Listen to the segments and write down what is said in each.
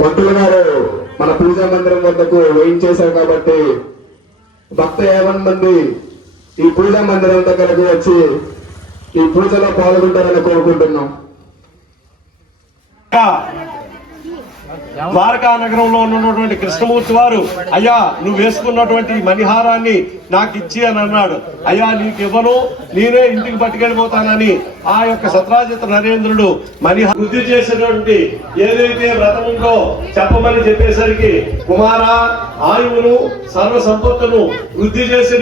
పంతులు గారు మన పూజా మందిరం వద్దకు వేయించేశారు కాబట్టి భక్త యావన్ మంది ఈ పూజా మందిరం దగ్గరకు వచ్చి ఈ పూజలో పాల్గొంటారని కోరుకుంటున్నాం. ద్వారకా నగరంలో ఉన్నటువంటి కృష్ణమూర్తి వారు అయ్యా నువ్వు వేసుకున్నటువంటి మణిహారాన్ని నాకు ఇచ్చి అని అన్నాడు. అయ్యా నీకు ఇవ్వను నేనే ఇంటికి పట్టుకెళ్ళిపోతానని ఆ యొక్క సత్రాజిత నరేంద్రుడు మరి వృద్ధి చేసినటువంటి ఏదైతే వ్రతం ఉందో చెప్పమని చెప్పేసరికి కుమార ఆయువును సర్వ సంపత్తును వృద్ధి చేసి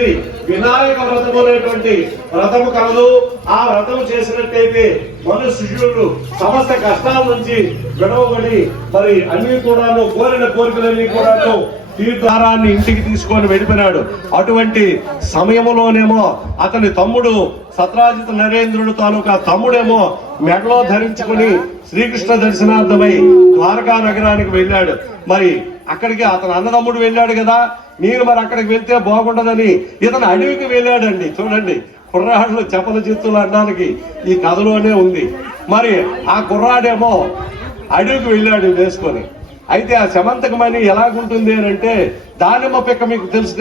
వినాయక వ్రతము అనేటువంటి వ్రతము కలదు. ఆ వ్రతము చేసినట్టయితే మనుష్యుడు సమస్త కష్టాల నుంచి విడవబడి మరి అన్ని కూడాను కోరిన కోరికలన్నీ కూడాను తీర్థారాన్ని ఇంటికి తీసుకొని వెళ్ళిపోయినాడు. అటువంటి సమయంలోనేమో అతని తమ్ముడు సత్రాజిత్ నరేంద్రుడు తాలూకా తమ్ముడేమో మెడలో ధరించుకుని శ్రీకృష్ణ దర్శనార్థమై ద్వారకా నగరానికి వెళ్ళాడు. మరి అక్కడికి అతను అన్నదమ్ముడు వెళ్ళాడు కదా. నేను మరి అక్కడికి వెళ్తే బాగుండదని ఇతను అడవికి వెళ్ళాడండి. చూడండి కుర్రాళ్ళు చెప్పల చిత్తులు అనడానికి ఈ కథలోనే ఉంది. మరి ఆ కుర్రాడేమో అడవికి వెళ్ళాడు వేసుకొని అయితే ఆ సమంతకమని ఎలాగుంటుంది అని అంటే దానిమ్మ పిక్క మీకు తెలుసు.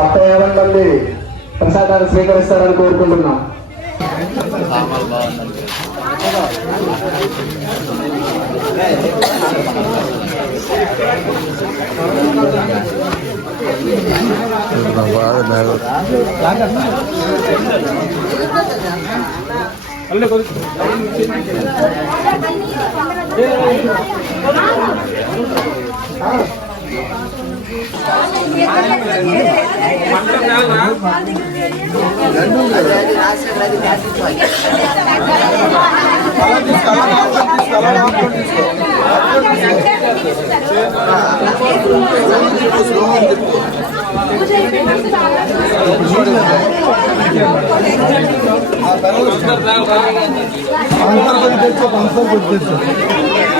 భక్త యాభై మంది ప్రసాదాలు స్వీకరిస్తారని కోరుకుంటున్నాం. అంతా కొంచెం అంతా కొంచెం